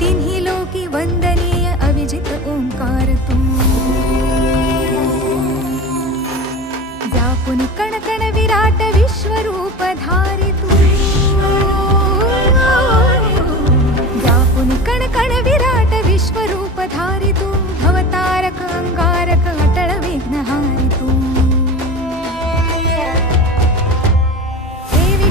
तिन्ही लोकी वंदनीय अभिजित ओंकार तू. व्यापून कणकण विराट विश्वरूप धारे तू. व्यापून कणकण विराट विश्वरूप धारे भवतारक अंगारक अटळ विघ्नहारी तू. देवी